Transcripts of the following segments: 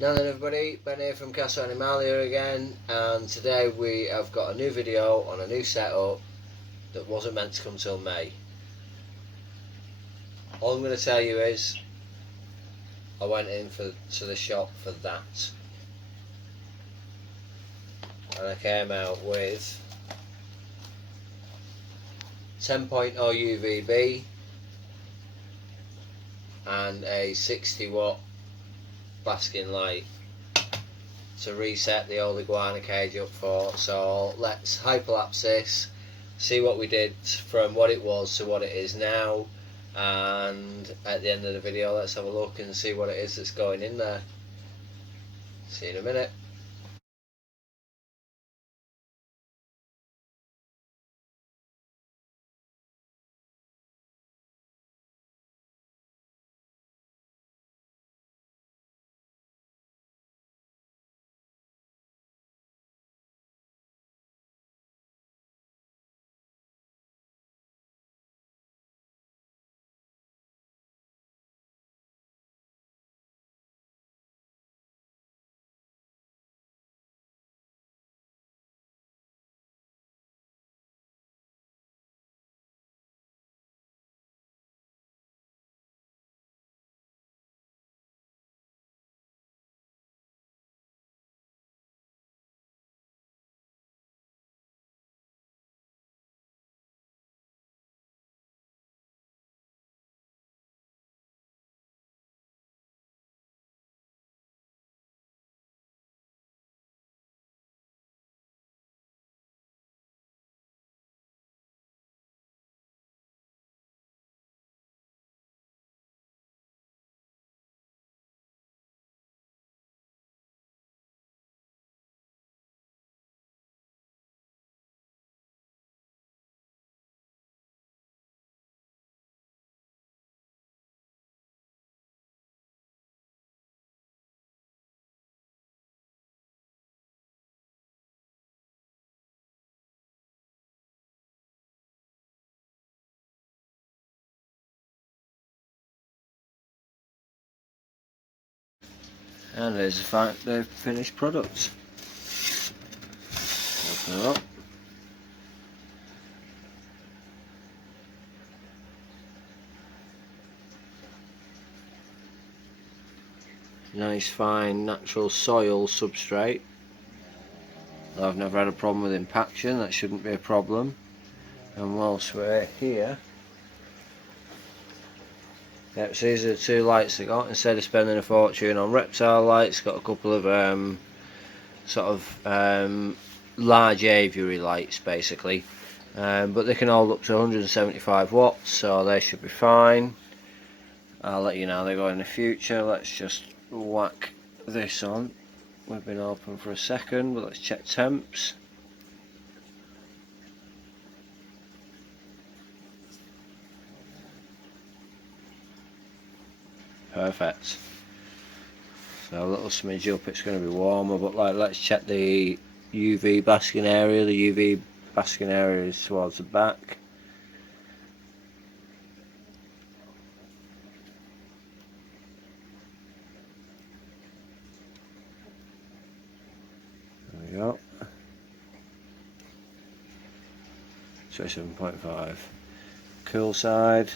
Now then everybody, Ben here from CASA ANIMALIA again, and today we have got a new video on a new setup that wasn't meant to come till May. All I'm going to tell you is I went to the shop for that, and I came out with 10.0 UVB and a 60 watt basking light to reset the old iguana cage up for. So let's hyperlapse this, see what we did from what it was to what it is now, and at the end of the video let's have a look and see what it is that's going in there. See you in a minute. And there's the finished product. Open it up. Nice fine natural soil substrate. I've never had a problem with impaction, that shouldn't be a problem. And whilst we're here, yep, so these are the two lights I got. Instead of spending a fortune on Reptile lights, got a couple of large aviary lights basically, but they can hold up to 175 watts, so they should be fine. I'll let you know how they go in the future. Let's just whack this on. We've been open for a second, but let's check temps. Perfect. So a little smidge up, it's going to be warmer, but let's check the UV basking area. The UV basking area is towards the back. There we go. 27.5. Cool side.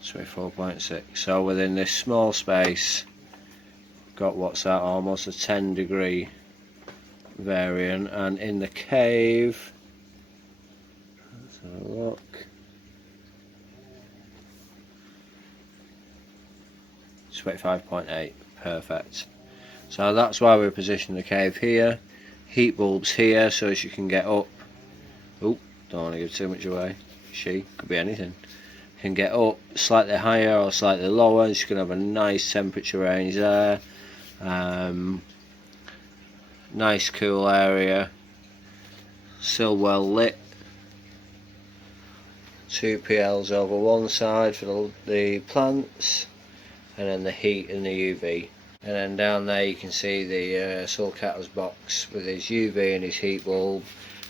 So 4.6. So within this small space, got what's that, almost a 10-degree variant, and in the cave, let's have a look. 25.8. Perfect. So that's why we positioned the cave here. Heat bulbs here, so as you can get up. Oh, don't want to give too much away. Could be anything. Can get up slightly higher or slightly lower. It's going to have a nice temperature range there. Nice cool area. Still well lit. 2 PLs over one side for the plants, and then the heat and the UV. And then down there you can see the sulcata's box with his UV and his heat bulb.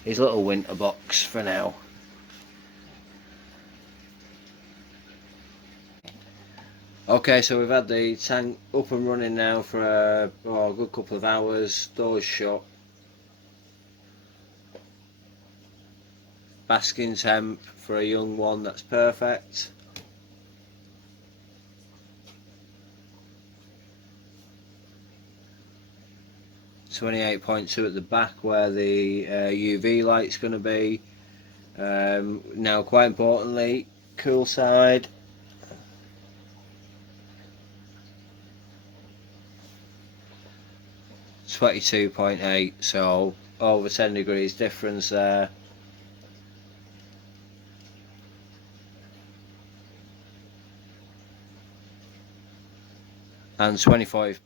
his little winter box for now. Okay, so we've had the tank up and running now for a good couple of hours, doors shut. Basking temp for a young one, that's perfect. .28.2 at the back where the UV light's going to be. Now, quite importantly, cool side. .22.8, so over 10 degrees difference there. And 25,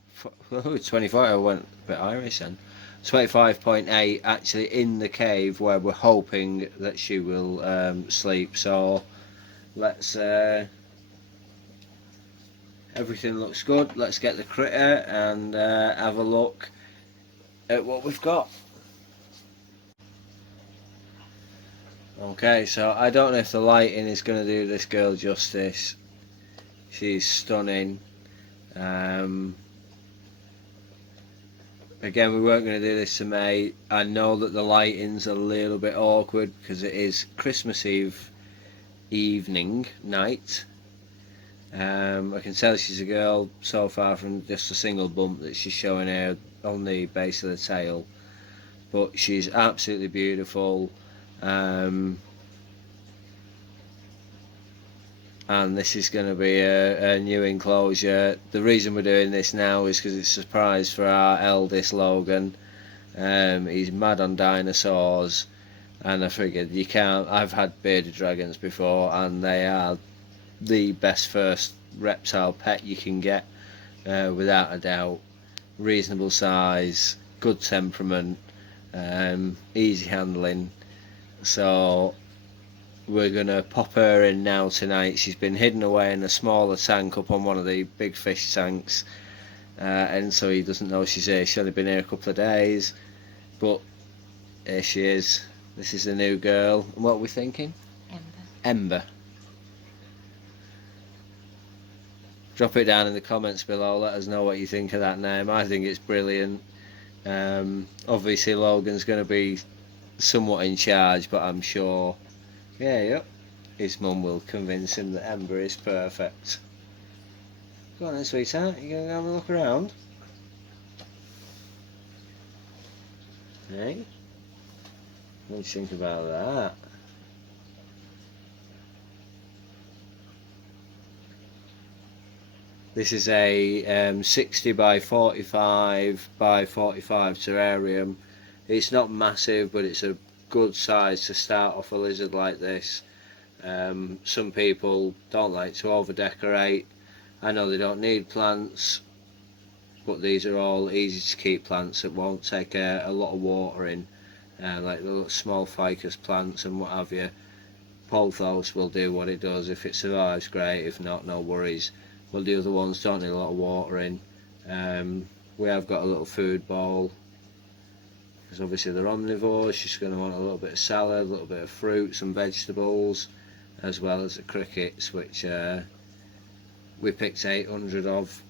I went a bit Irish then. 25.8 actually in the cave where we're hoping that she will sleep. So let's everything looks good. Let's get the critter and have a look at what we've got. Okay, so I don't know if the lighting is going to do this girl justice. She's stunning. Again, we weren't going to do this to May. I know that the lighting's a little bit awkward because it is Christmas Eve night. I can tell she's a girl so far from just a single bump that she's showing here on the base of the tail, but she's absolutely beautiful. And this is going to be a new enclosure. The reason we're doing this now is because it's a surprise for our eldest Logan. He's mad on dinosaurs, and I figured you can't. I've had bearded dragons before, and they are the best first reptile pet you can get, without a doubt. Reasonable size, good temperament, easy handling. So we're going to pop her in now tonight. She's been hidden away in a smaller tank up on one of the big fish tanks, and so he doesn't know she's here. She's only been here a couple of days, but here she is. This is the new girl. And what are we thinking? Ember. Drop it down in the comments below. Let us know what you think of that name. I think it's brilliant. Obviously Logan's going to be somewhat in charge, but I'm sure his mum will convince him that Ember is perfect. Go on then, sweetheart, you going to have a look around? Hey? What do you think about that? This is a 60 by 45 by 45 terrarium. It's not massive, but it's a good size to start off a lizard like this. Some people don't like to over decorate. I know they don't need plants, but these are all easy to keep plants that won't take a lot of watering, like the little small ficus plants and what have you. Pothos will do what it does. If it survives, great. If not, no worries. But the other ones don't need a lot of watering. We have got a little food bowl, because obviously they're omnivores. She's going to want a little bit of salad, a little bit of fruits and vegetables, as well as the crickets, which we picked 800 of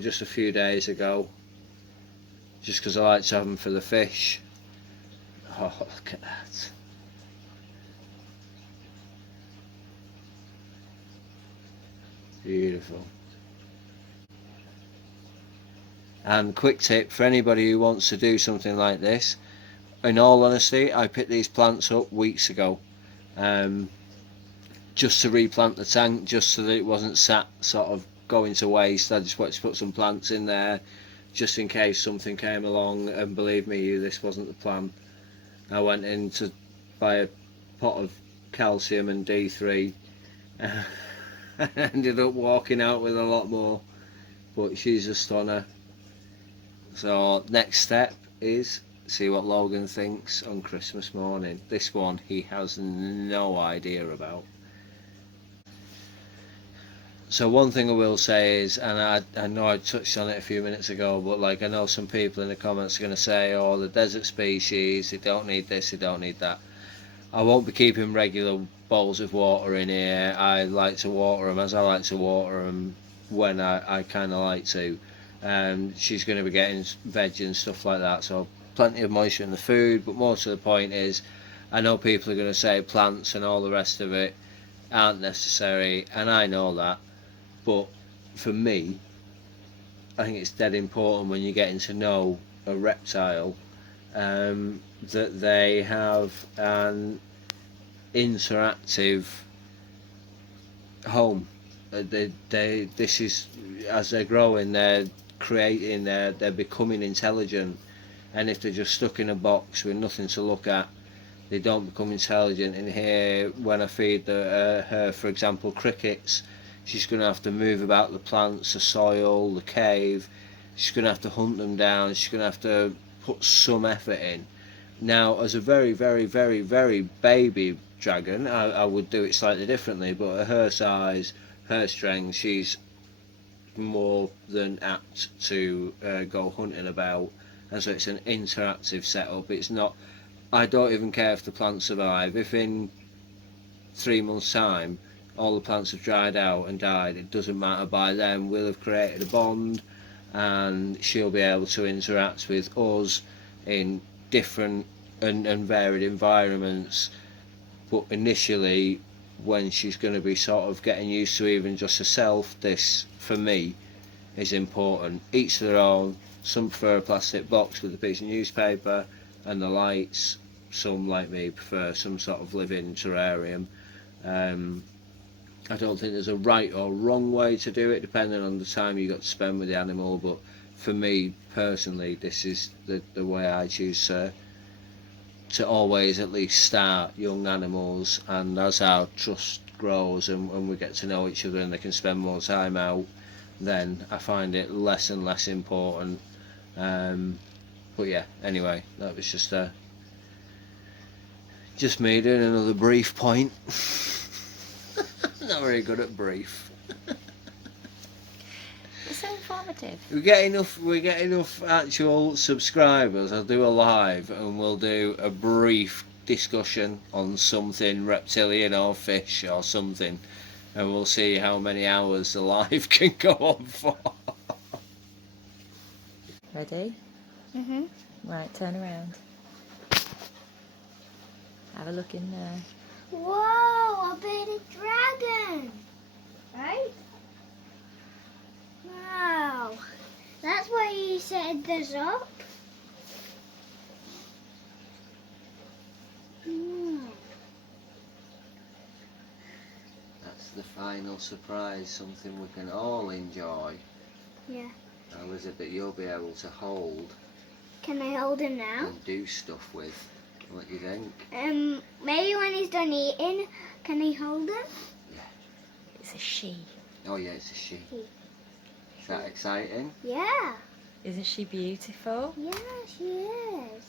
just a few days ago, just because I like to have them for the fish. Oh, look at that. Beautiful. And quick tip for anybody who wants to do something like this, in all honesty, I picked these plants up weeks ago, just to replant the tank, just so that it wasn't sat sort of going to waste. I just wanted to put some plants in there just in case something came along, and believe me, this wasn't the plan. I went in to buy a pot of calcium and D3 I ended up walking out with a lot more, but she's a stunner. So next step is see what Logan thinks on Christmas morning. This one he has no idea about. So one thing I will say is, and I know I touched on it a few minutes ago, but like I know some people in the comments are going to say, oh, the desert species, they don't need this, they don't need that. I won't be keeping regular bowls of water in here. I like to water them as I like to water them when I kind of like to. She's going to be getting veg and stuff like that, so plenty of moisture in the food, but more to the point is, I know people are going to say plants and all the rest of it aren't necessary, and I know that. But for me, I think it's dead important when you're getting to know a reptile that they have an interactive home. This is, as they're growing, they're creating, they're becoming intelligent. And if they're just stuck in a box with nothing to look at, they don't become intelligent. In here, when I feed her, for example, crickets, she's going to have to move about the plants, the soil, the cave. She's going to have to hunt them down. She's going to have to put some effort in. Now, as a very, very, very, very baby dragon, I would do it slightly differently, but at her size, her strength, she's more than apt to go hunting about. And so it's an interactive setup. It's not, I don't even care if the plants survive. If in 3 months' time all the plants have dried out and died, it doesn't matter. By then we'll have created a bond, and she'll be able to interact with us in different and varied environments. But initially, when she's going to be sort of getting used to even just herself, this for me is important. Each to their own. Some prefer a plastic box with a piece of newspaper and the lights. Some, like me, prefer some sort of living terrarium. I don't think there's a right or wrong way to do it, depending on the time you got to spend with the animal, but for me personally, this is the way I choose to always at least start young animals. And as our trust grows and we get to know each other and they can spend more time out, then I find it less and less important. But yeah, anyway, that was just me doing another brief point. Not very good at brief. It's so informative. We get enough actual subscribers. I'll do a live and we'll do a brief discussion on something reptilian or fish or something, and we'll see how many hours the live can go on for. Ready? Mhm. Right, turn around. Have a look in there. Whoa, a belated dragon. Right? Wow. That's why you set this up? That's the final surprise, something we can all enjoy. Yeah. How is it that you'll be able to hold Can I hold him now? and do stuff with? What do you think? Maybe when he's done eating, can I hold him? It's a she. Oh yeah, it's a she. She. Is that exciting? Yeah. Isn't she beautiful? Yeah, she is.